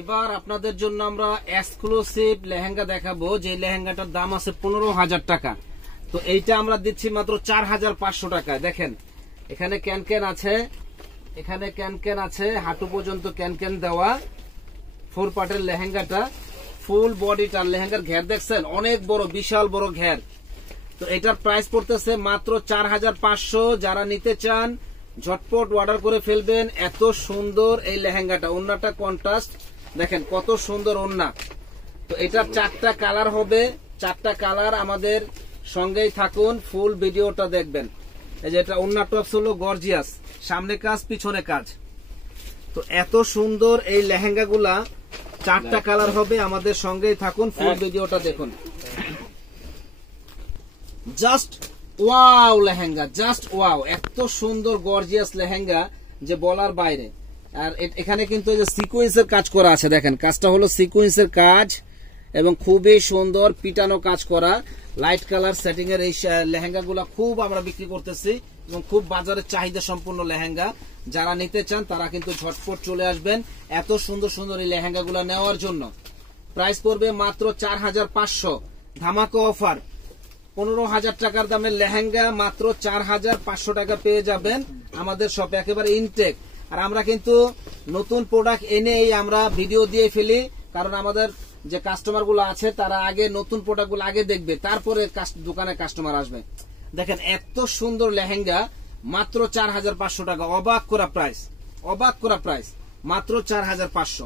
এবার আপনাদের জন্য আমরা এক্সক্লুসিভ লেহেঙ্গা দেখাবো, যে লেহেঙ্গাটার দাম আছে 15,000 টাকা। তো এইটা আমরা দিচ্ছি মাত্র 4,500 টাকা। দেখেন এখানে ক্যান আছে, এখানে ক্যান আছে, হাঁটু পর্যন্ত ক্যান দেওয়া, 4 পার্টের লেহেঙ্গাটা, ফুল বডিটার লেহেঙ্গার ঘের দেখছেন অনেক বড়, বিশাল বড় ঘের। তো এটার প্রাইস পড়তেছে মাত্র 4,500। যারা নিতে চান ঝটপট অর্ডার করে ফেলবেন। এত সুন্দর এই লেহেঙ্গাটা, ওন্নাটা কন্ট্রাস্ট দেখেন কত সুন্দর ওন্না। তো এটার 4টা কালার হবে, 4টা কালার। আমাদের সঙ্গেই থাকুন, ফুল ভিডিওটা দেখবেন। এই যে এটা ওন্না টপস হলো গর্জিয়াস, সামনে কাজ পিছনে কাজ। তো এত সুন্দর এই লেহেঙ্গা গুলা 4টা কালার হবে, আমাদের সঙ্গেই থাকুন, ফুল ভিডিওটা দেখুন। Just wow lehenga, just wow, এত সুন্দর গর্জিয়াস লেহেঙ্গা যে বলার বাইরে। আর এখানে কিন্তু এই যে সিকোয়েন্সের কাজ করা আছে, দেখেন কাজটা হলো সিকোয়েন্সের কাজ এবং খুবই সুন্দর পিটানো কাজ করা। লাইট কালার সেটিং এর এই লেহেঙ্গা গুলা খুব আমরা বিক্রি করতেছি এবং খুব বাজারের চাহিদা সম্পূর্ণ লেহেঙ্গা। যারা নিতে চান তারা কিন্তু ঝটপট চলে আসবেন এত সুন্দর সুন্দর এই লেহেঙ্গা গুলা নেওয়ার জন্য। প্রাইস পড়বে মাত্র 4,500, ধামাকা অফার। 15,000 টাকার দামের লেহেঙ্গা মাত্র 4,500 টাকা পেয়ে যাবেন আমাদের শপে, একেবারে ইনটেক। আর আমরা কিন্তু নতুন প্রোডাক্ট এনেই আমরা ভিডিও দিয়ে ফেলি, কারণ আমাদের যে কাস্টমার গুলো আছে তারা আগে নতুন প্রোডাক্ট গুলো আগে দেখবে, তারপরে দোকানে কাস্টমার আসবে। দেখেন এত সুন্দর লেহেঙ্গা মাত্র 4,500 টাকা। অবাক করা প্রাইস, অবাক করা প্রাইস, মাত্র 4,500।